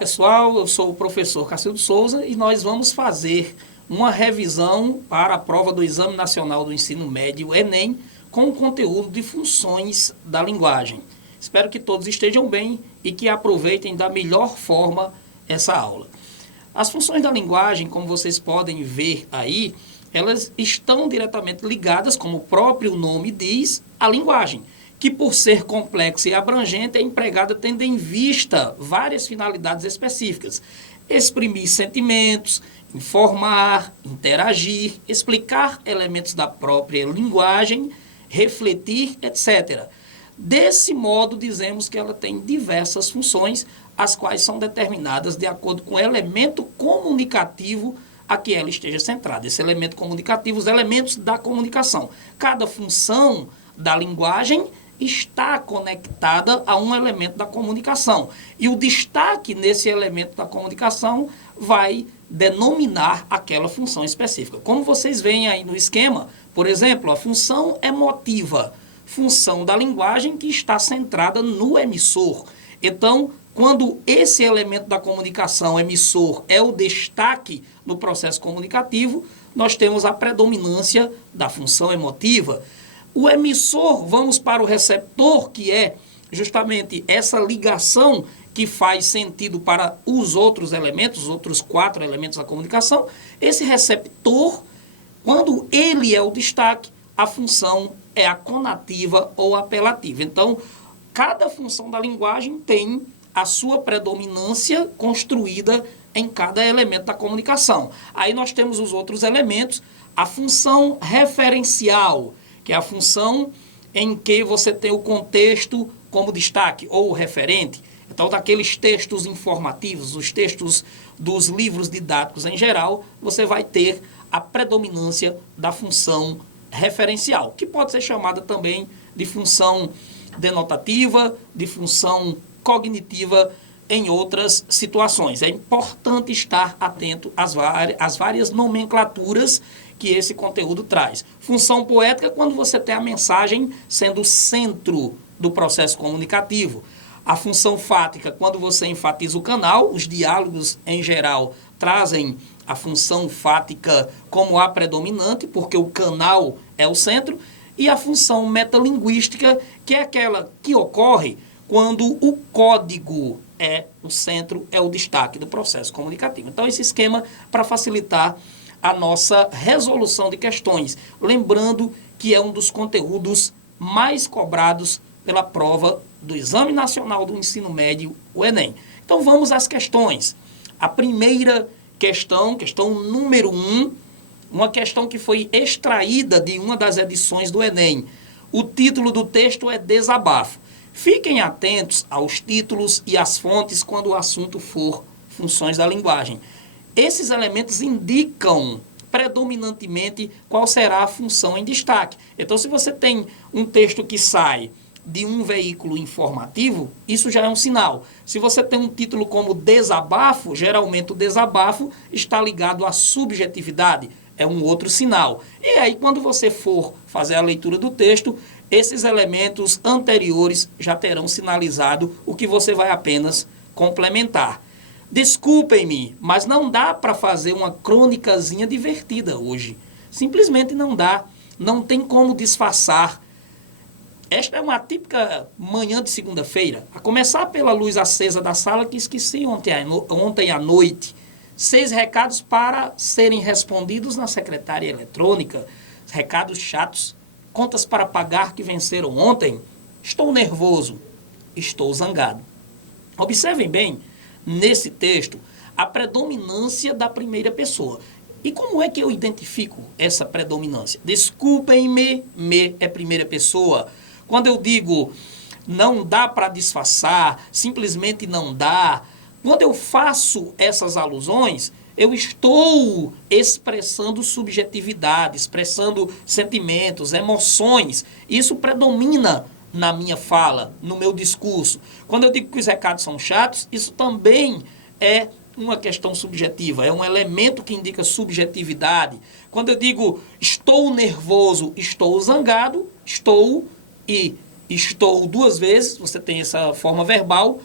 pessoal, eu sou o professor Cacildo Souza e nós vamos fazer uma revisão para a prova do Exame Nacional do Ensino Médio, Enem, com o conteúdo de funções da linguagem. Espero que todos estejam bem e que aproveitem da melhor forma essa aula. As funções da linguagem, como vocês podem ver aí, elas estão diretamente ligadas, como o próprio nome diz, à linguagem, que por ser complexa e abrangente é empregada tendo em vista várias finalidades específicas. Exprimir sentimentos, informar, interagir, explicar elementos da própria linguagem, refletir, etc. Desse modo, dizemos que ela tem diversas funções, as quais são determinadas de acordo com o elemento comunicativo a que ela esteja centrada. Esse elemento comunicativo, os elementos da comunicação. Cada função da linguagem está conectada a um elemento da comunicação. E o destaque nesse elemento da comunicação vai denominar aquela função específica. Como vocês veem aí no esquema, por exemplo, a função emotiva, função da linguagem que está centrada no emissor. Então, quando esse elemento da comunicação emissor é o destaque no processo comunicativo, nós temos a predominância da função emotiva. O emissor, vamos para o receptor, que é justamente essa ligação que faz sentido para os outros elementos, os outros 4 elementos da comunicação. Esse receptor, quando ele é o destaque, a função é a conativa ou apelativa. Então, cada função da linguagem tem a sua predominância construída em cada elemento da comunicação. Aí nós temos os outros elementos, a função referencial, que é a função em que você tem o contexto como destaque, ou referente. Então, daqueles textos informativos, os textos dos livros didáticos em geral, você vai ter a predominância da função referencial, que pode ser chamada também de função denotativa, de função cognitiva em outras situações. É importante estar atento às várias nomenclaturas que esse conteúdo traz. Função poética, quando você tem a mensagem sendo o centro do processo comunicativo. A função fática, quando você enfatiza o canal, os diálogos em geral trazem a função fática como a predominante, porque o canal é o centro, e a função metalinguística, que é aquela que ocorre quando o código é o centro, é o destaque do processo comunicativo. Então, esse esquema para facilitar a nossa resolução de questões, lembrando que é um dos conteúdos mais cobrados pela prova do Exame Nacional do Ensino Médio, o Enem. Então, vamos às questões. A primeira questão número 1, uma questão que foi extraída de uma das edições do Enem. O título do texto é Desabafo. Fiquem atentos aos títulos e às fontes quando o assunto for funções da linguagem. Esses elementos indicam predominantemente qual será a função em destaque. Então, se você tem um texto que sai de um veículo informativo, isso já é um sinal. Se você tem um título como desabafo, geralmente o desabafo está ligado à subjetividade, é um outro sinal. E aí, quando você for fazer a leitura do texto, esses elementos anteriores já terão sinalizado o que você vai apenas complementar. Desculpem-me, mas não dá para fazer uma crônicazinha divertida hoje. Simplesmente não dá. Não tem como disfarçar. Esta é uma típica manhã de segunda-feira, a começar pela luz acesa da sala que esqueci ontem à noite. 6 recados para serem respondidos na secretária eletrônica. Recados chatos. Contas para pagar que venceram ontem. Estou nervoso. Estou zangado. Observem bem, nesse texto, a predominância da primeira pessoa. E como é que eu identifico essa predominância? Desculpem-me, me é primeira pessoa. Quando eu digo não dá para disfarçar, simplesmente não dá, quando eu faço essas alusões, eu estou expressando subjetividade, expressando sentimentos, emoções. Isso predomina na minha fala, no meu discurso. Quando eu digo que os recados são chatos, isso também é uma questão subjetiva, é um elemento que indica subjetividade. Quando eu digo estou nervoso, estou zangado, estou 2 vezes, você tem essa forma verbal,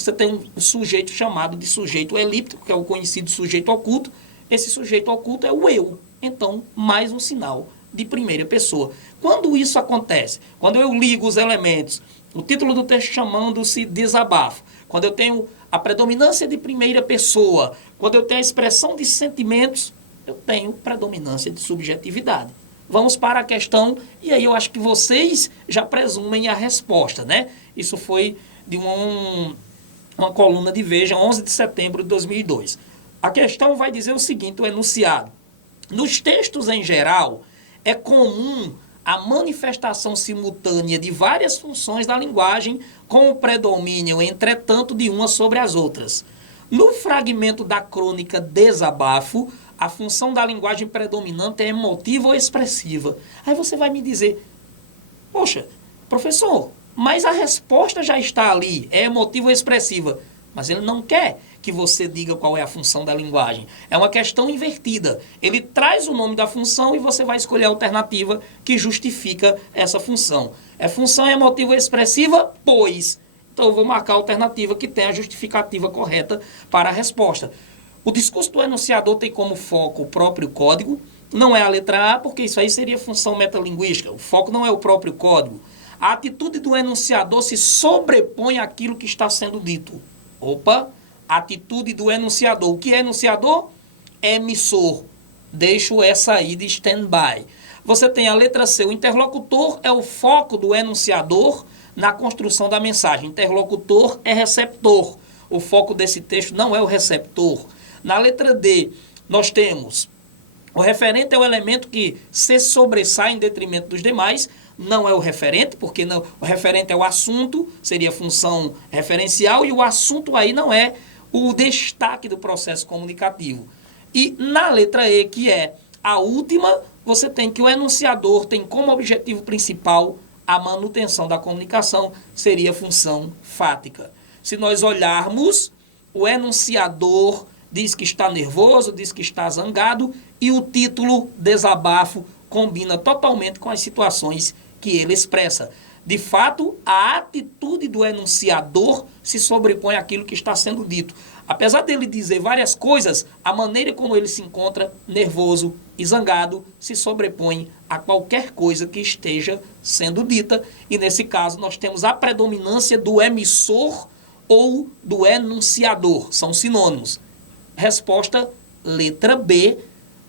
você tem um sujeito chamado de sujeito elíptico, que é o conhecido sujeito oculto. Esse sujeito oculto é o eu. Então, mais um sinal de primeira pessoa. Quando isso acontece? Quando eu ligo os elementos, o título do texto chamando-se desabafo, quando eu tenho a predominância de primeira pessoa, quando eu tenho a expressão de sentimentos, eu tenho predominância de subjetividade. Vamos para a questão, e aí eu acho que vocês já presumem a resposta, né? Isso foi de uma coluna de Veja, 11 de setembro de 2002. A questão vai dizer o seguinte, o enunciado. Nos textos em geral, é comum a manifestação simultânea de várias funções da linguagem com o predomínio, entretanto, de umas sobre as outras. No fragmento da crônica Desabafo, a função da linguagem predominante é emotiva ou expressiva. Aí você vai me dizer, poxa, professor, mas a resposta já está ali, é emotiva ou expressiva. Mas ele não quer que você diga qual é a função da linguagem. É uma questão invertida. Ele traz o nome da função e você vai escolher a alternativa que justifica essa função. É função emotiva ou expressiva? Pois. Então eu vou marcar a alternativa que tem a justificativa correta para a resposta. O discurso do enunciador tem como foco o próprio código. Não é a letra A, porque isso aí seria função metalinguística. O foco não é o próprio código. A atitude do enunciador se sobrepõe àquilo que está sendo dito. Opa, atitude do enunciador. O que é enunciador? Emissor. Deixo essa aí de stand-by. Você tem a letra C. O interlocutor é o foco do enunciador na construção da mensagem. Interlocutor é receptor. O foco desse texto não é o receptor. Na letra D, nós temos o referente é o elemento que se sobressai em detrimento dos demais. Não é o referente, porque não, o referente é o assunto, seria função referencial, e o assunto aí não é o destaque do processo comunicativo. E na letra E, que é a última, você tem que o enunciador tem como objetivo principal a manutenção da comunicação, seria função fática. Se nós olharmos, o enunciador diz que está nervoso, diz que está zangado, e o título, desabafo, combina totalmente com as situações que ele expressa. De fato, a atitude do enunciador se sobrepõe àquilo que está sendo dito. Apesar dele dizer várias coisas, a maneira como ele se encontra nervoso e zangado se sobrepõe a qualquer coisa que esteja sendo dita. E nesse caso, nós temos a predominância do emissor ou do enunciador. São sinônimos. Resposta, letra B.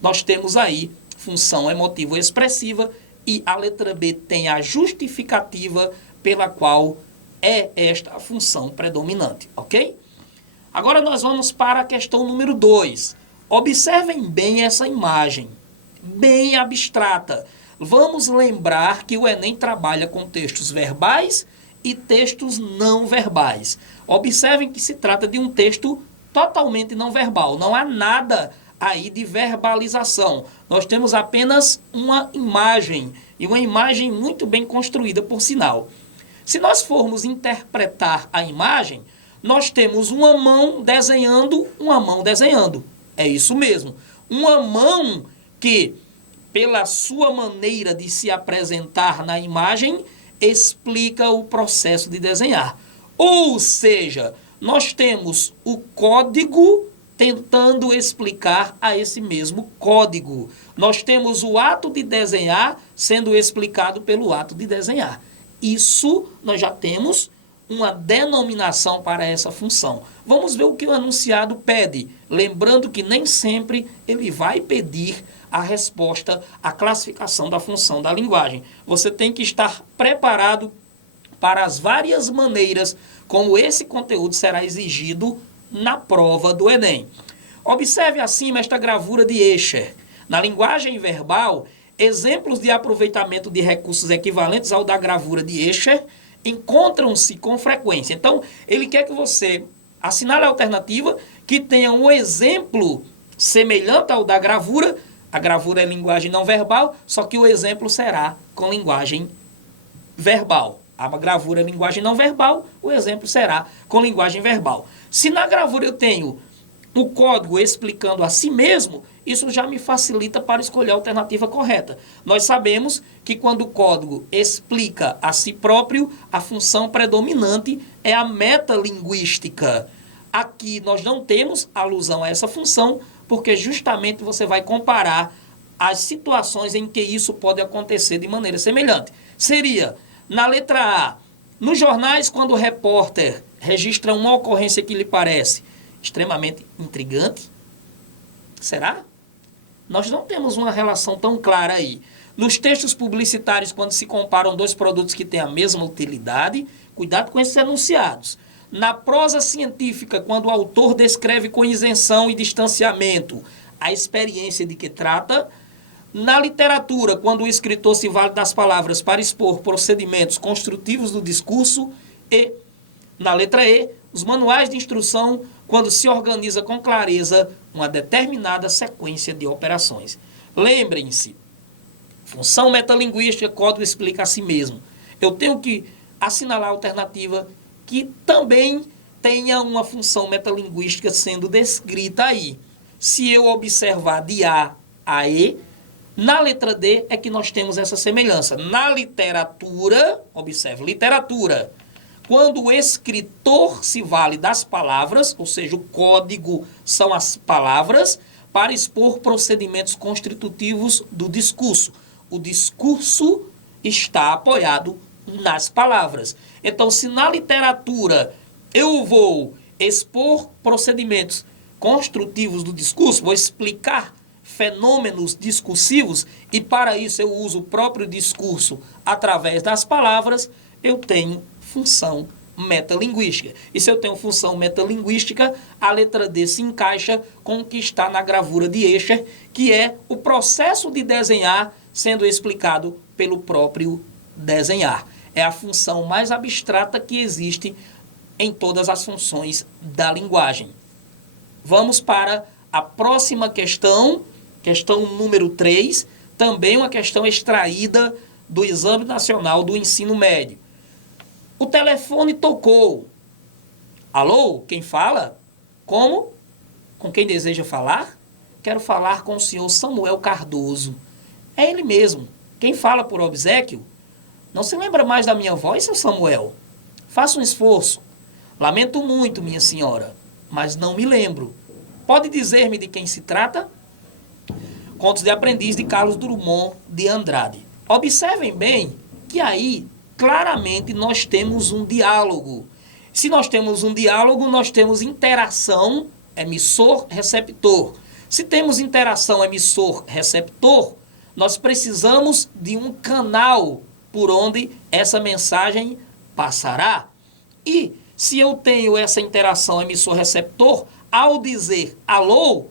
Nós temos aí função emotiva ou expressiva, e a letra B tem a justificativa pela qual é esta a função predominante, ok? Agora nós vamos para a questão número 2. Observem bem essa imagem, bem abstrata. Vamos lembrar que o Enem trabalha com textos verbais e textos não verbais. Observem que se trata de um texto totalmente não verbal. Não há nada aí de verbalização. Nós temos apenas uma imagem, e uma imagem muito bem construída, por sinal. Se nós formos interpretar a imagem, nós temos uma mão desenhando, uma mão desenhando. É isso mesmo. Uma mão que, pela sua maneira de se apresentar na imagem, explica o processo de desenhar. Ou seja, nós temos o código tentando explicar a esse mesmo código. Nós temos o ato de desenhar sendo explicado pelo ato de desenhar. Isso nós já temos uma denominação para essa função. Vamos ver o que o enunciado pede. Lembrando que nem sempre ele vai pedir a resposta à classificação da função da linguagem. Você tem que estar preparado para as várias maneiras como esse conteúdo será exigido na prova do Enem. Observe acima esta gravura de Escher. Na linguagem verbal, exemplos de aproveitamento de recursos equivalentes ao da gravura de Escher encontram-se com frequência. Então, ele quer que você assinale a alternativa que tenha um exemplo semelhante ao da gravura. A gravura é linguagem não verbal, só que o exemplo será com linguagem verbal. A gravura é linguagem não verbal, o exemplo será com linguagem verbal. Se na gravura eu tenho o código explicando a si mesmo, isso já me facilita para escolher a alternativa correta. Nós sabemos que quando o código explica a si próprio, a função predominante é a metalinguística. Aqui nós não temos alusão a essa função, porque justamente você vai comparar as situações em que isso pode acontecer de maneira semelhante. Seria, na letra A, nos jornais, quando o repórter registra uma ocorrência que lhe parece extremamente intrigante, será? Nós não temos uma relação tão clara aí. Nos textos publicitários, quando se comparam dois produtos que têm a mesma utilidade, cuidado com esses enunciados. Na prosa científica, quando o autor descreve com isenção e distanciamento a experiência de que trata. Na literatura, quando o escritor se vale das palavras para expor procedimentos construtivos do discurso. E, na letra E, os manuais de instrução, quando se organiza com clareza uma determinada sequência de operações. Lembrem-se, função metalinguística, código explica a si mesmo. Eu tenho que assinalar a alternativa que também tenha uma função metalinguística sendo descrita aí. Se eu observar de A a E, na letra D é que nós temos essa semelhança. Na literatura, observe, literatura, quando o escritor se vale das palavras, ou seja, o código são as palavras, para expor procedimentos constitutivos do discurso. O discurso está apoiado nas palavras. Então, se na literatura eu vou expor procedimentos construtivos do discurso, vou explicar fenômenos discursivos, e para isso eu uso o próprio discurso através das palavras, eu tenho função metalinguística. E se eu tenho função metalinguística, a letra D se encaixa com o que está na gravura de Escher, que é o processo de desenhar sendo explicado pelo próprio desenhar. É a função mais abstrata que existe em todas as funções da linguagem. Vamos para a próxima questão, questão número 3, também uma questão extraída do Exame Nacional do Ensino Médio. O telefone tocou. Alô, quem fala? Como? Com quem deseja falar? Quero falar com o senhor Samuel Cardoso. É ele mesmo. Quem fala por obséquio? Não se lembra mais da minha voz, seu Samuel? Faça um esforço. Lamento muito, minha senhora, mas não me lembro. Pode dizer-me de quem se trata? Contos de Aprendiz de Carlos Drummond de Andrade. Observem bem que aí, claramente, nós temos um diálogo. Se nós temos um diálogo, nós temos interação emissor-receptor. Se temos interação emissor-receptor, nós precisamos de um canal por onde essa mensagem passará. E se eu tenho essa interação emissor-receptor, ao dizer alô,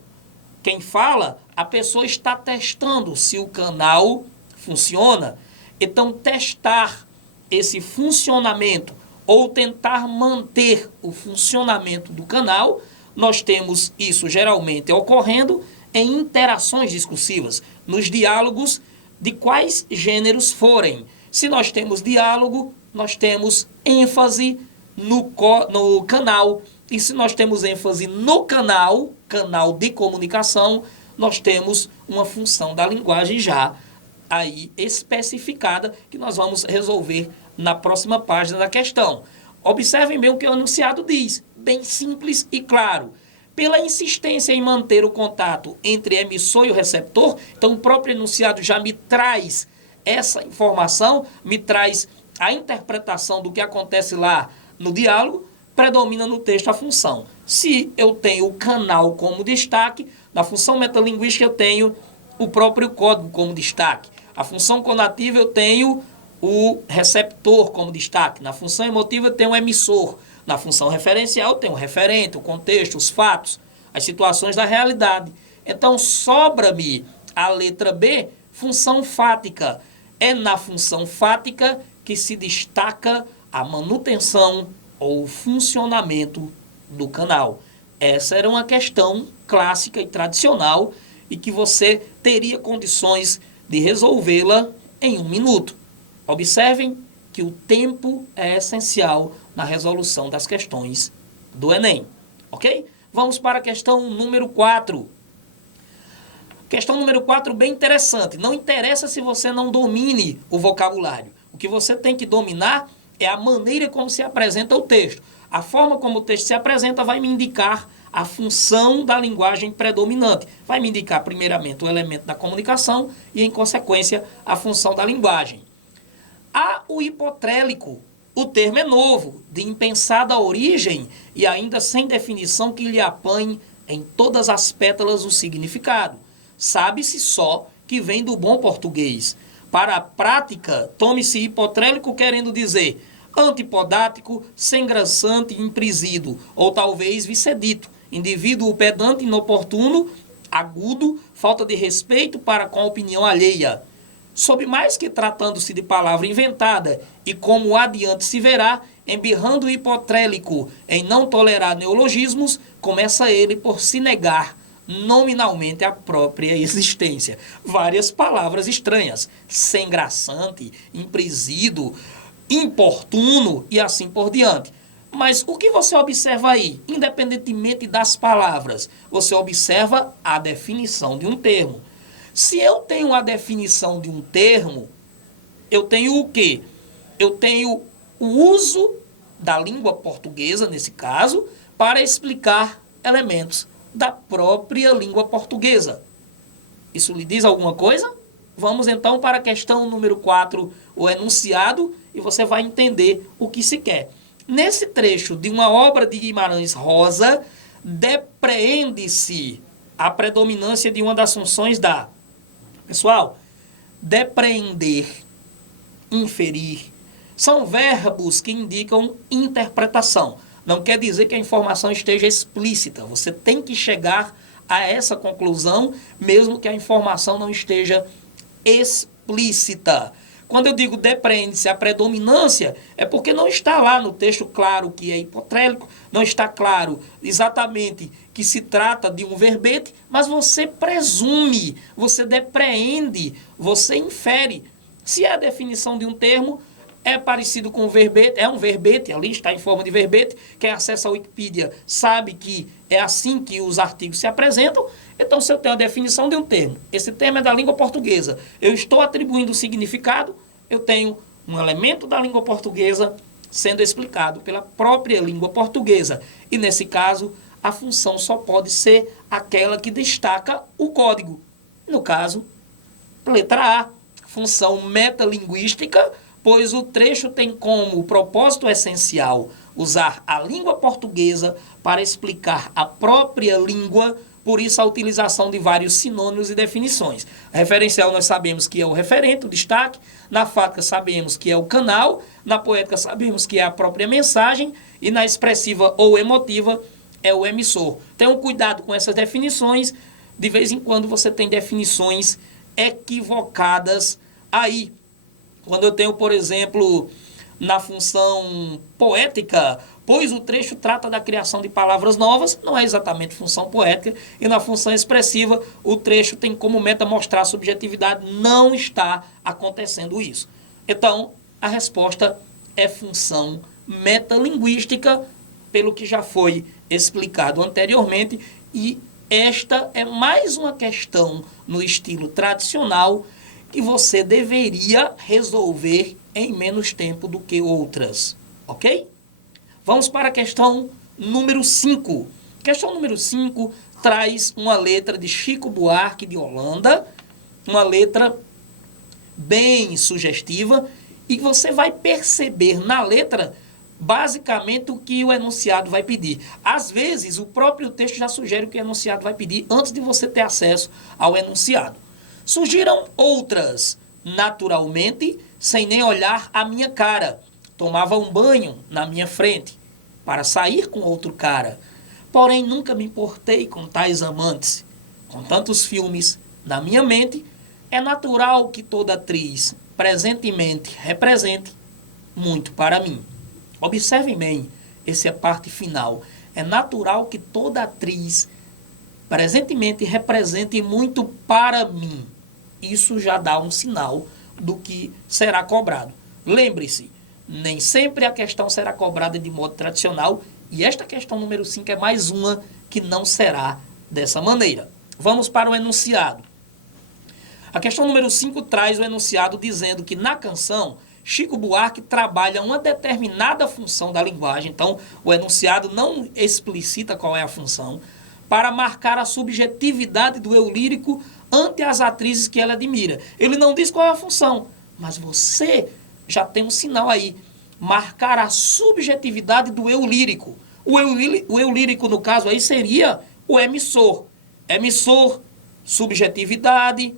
quem fala, a pessoa está testando se o canal funciona. Então, testar esse funcionamento ou tentar manter o funcionamento do canal, nós temos isso geralmente ocorrendo em interações discursivas, nos diálogos de quais gêneros forem. Se nós temos diálogo, nós temos ênfase no canal. E se nós temos ênfase no canal de comunicação, nós temos uma função da linguagem já aí especificada, que nós vamos resolver na próxima página da questão. Observem bem o que o enunciado diz, bem simples e claro. Pela insistência em manter o contato entre o emissor e o receptor, então o próprio enunciado já me traz essa informação, me traz a interpretação do que acontece lá no diálogo, predomina no texto a função. Se eu tenho o canal como destaque, na função metalinguística eu tenho o próprio código como destaque. A função conativa eu tenho o receptor como destaque. Na função emotiva eu tenho o emissor. Na função referencial eu tenho o referente, o contexto, os fatos, as situações da realidade. Então sobra-me a letra B, função fática. É na função fática que se destaca a manutenção ou funcionamento do canal. Essa era uma questão clássica e tradicional e que você teria condições de resolvê-la em 1 minuto. Observem que o tempo é essencial na resolução das questões do Enem, ok? Vamos para a questão número 4. Questão número 4, bem interessante. Não interessa se você não domine o vocabulário. O que você tem que dominar é a maneira como se apresenta o texto. A forma como o texto se apresenta vai me indicar a função da linguagem predominante. Vai me indicar, primeiramente, o elemento da comunicação e, em consequência, a função da linguagem. O hipotrélico. O termo é novo, de impensada origem e ainda sem definição que lhe apanhe em todas as pétalas o significado. Sabe-se só que vem do bom português. Para a prática, tome-se hipotrélico querendo dizer antipodático, sem graçante, imprisido, ou talvez vicedito, indivíduo pedante, inoportuno, agudo, falta de respeito para com a opinião alheia. Sob mais que tratando-se de palavra inventada, e como adiante se verá, embirrando o hipotrélico em não tolerar neologismos, começa ele por se negar nominalmente a própria existência. Várias palavras estranhas, sem graçante, imprisido, importuno e assim por diante. Mas o que você observa aí, independentemente das palavras? Você observa a definição de um termo. Se eu tenho a definição de um termo, eu tenho o quê? Eu tenho o uso da língua portuguesa, nesse caso, para explicar elementos da própria língua portuguesa. Isso lhe diz alguma coisa? Vamos então para a questão número 4, o enunciado, e você vai entender o que se quer. Nesse trecho de uma obra de Guimarães Rosa, depreende-se a predominância de uma das funções da... Pessoal, depreender, inferir, são verbos que indicam interpretação. Não quer dizer que a informação esteja explícita. Você tem que chegar a essa conclusão, mesmo que a informação não esteja explícita. Quando eu digo depreende-se a predominância, é porque não está lá no texto claro que é hipotrélico, não está claro exatamente que se trata de um verbete, mas você presume, você depreende, você infere. Se é a definição de um termo, é parecido com um verbete, é um verbete, ali está em forma de verbete, quem acessa a Wikipedia sabe que é assim que os artigos se apresentam. Então, se eu tenho a definição de um termo, esse termo é da língua portuguesa, eu estou atribuindo o significado, eu tenho um elemento da língua portuguesa sendo explicado pela própria língua portuguesa. E, nesse caso, a função só pode ser aquela que destaca o código. No caso, letra A, função metalinguística, pois o trecho tem como propósito essencial usar a língua portuguesa para explicar a própria língua, por isso a utilização de vários sinônimos e definições. A referencial nós sabemos que é o referente, o destaque, na fática sabemos que é o canal, na poética sabemos que é a própria mensagem e na expressiva ou emotiva é o emissor. Tenham cuidado com essas definições, de vez em quando você tem definições equivocadas aí. Quando eu tenho, por exemplo, na função poética, pois o trecho trata da criação de palavras novas, não é exatamente função poética, e na função expressiva, o trecho tem como meta mostrar a subjetividade, não está acontecendo isso. Então, a resposta é função metalinguística, pelo que já foi explicado anteriormente, e esta é mais uma questão no estilo tradicional que você deveria resolver em menos tempo do que outras, ok? Vamos para a questão número 5. Questão número 5 traz uma letra de Chico Buarque de Holanda, uma letra bem sugestiva, e você vai perceber na letra basicamente o que o enunciado vai pedir. Às vezes, o próprio texto já sugere o que o enunciado vai pedir antes de você ter acesso ao enunciado. Surgiram outras, naturalmente, sem nem olhar a minha cara. Tomava um banho na minha frente, para sair com outro cara. Porém, nunca me importei com tais amantes. Com tantos filmes na minha mente, é natural que toda atriz, presentemente, represente muito para mim. Observem bem, essa é a parte final. É natural que toda atriz, presentemente, represente muito para mim. Isso já dá um sinal do que será cobrado. Lembre-se, nem sempre a questão será cobrada de modo tradicional, e esta questão número 5 é mais uma que não será dessa maneira. Vamos para o enunciado. A questão número 5 traz o enunciado dizendo que na canção, Chico Buarque trabalha uma determinada função da linguagem, então o enunciado não explicita qual é a função, para marcar a subjetividade do eu lírico ante as atrizes que ela admira. Ele não diz qual é a função, mas você já tem um sinal aí, marcar a subjetividade do eu lírico. O eu lírico, no caso aí, seria o emissor. Emissor, subjetividade.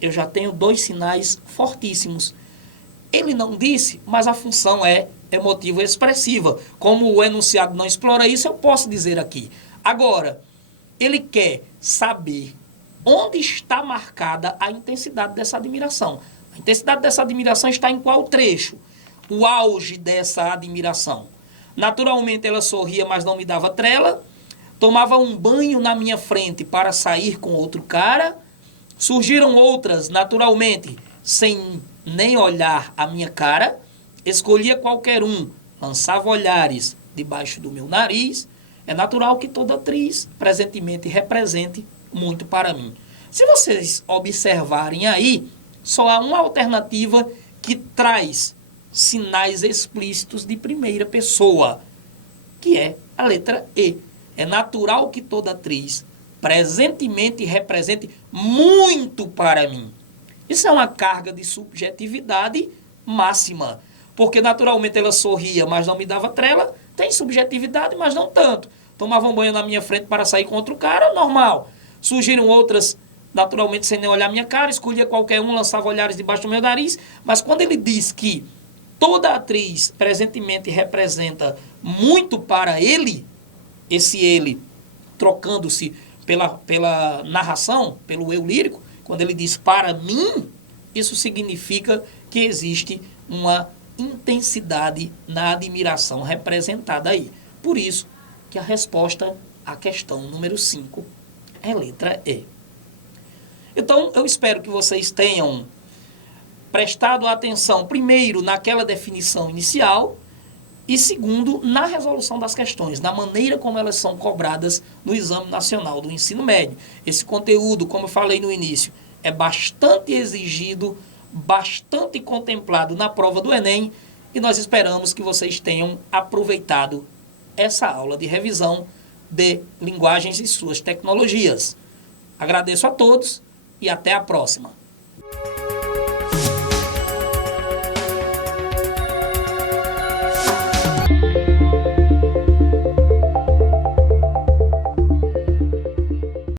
Eu já tenho 2 sinais fortíssimos. Ele não disse, mas a função é emotivo-expressiva. Como o enunciado não explora isso, eu posso dizer aqui. Agora, ele quer saber onde está marcada a intensidade dessa admiração. A intensidade dessa admiração está em qual trecho? O auge dessa admiração. Naturalmente, ela sorria, mas não me dava trela. Tomava um banho na minha frente para sair com outro cara. Surgiram outras, naturalmente, sem nem olhar a minha cara. Escolhia qualquer um, lançava olhares debaixo do meu nariz. É natural que toda atriz, presentemente, represente muito para mim. Se vocês observarem aí, só há uma alternativa que traz sinais explícitos de primeira pessoa, que é a letra E. É natural que toda atriz presentemente represente muito para mim. Isso é uma carga de subjetividade máxima, porque naturalmente ela sorria, mas não me dava trela, tem subjetividade, mas não tanto. Tomava um banho na minha frente para sair com outro cara, normal. Surgiram outras, naturalmente sem nem olhar minha cara, escolhia qualquer um, lançava olhares debaixo do meu nariz, mas quando ele diz que toda atriz presentemente representa muito para ele, esse ele trocando-se pela narração, pelo eu lírico, quando ele diz para mim, isso significa que existe uma intensidade na admiração representada aí. Por isso que a resposta à questão número 5 é letra E. Então, eu espero que vocês tenham prestado atenção, primeiro, naquela definição inicial, e segundo, na resolução das questões, na maneira como elas são cobradas no Exame Nacional do Ensino Médio. Esse conteúdo, como eu falei no início, é bastante exigido, bastante contemplado na prova do Enem, e nós esperamos que vocês tenham aproveitado essa aula de revisão de linguagens e suas tecnologias. Agradeço a todos e até a próxima.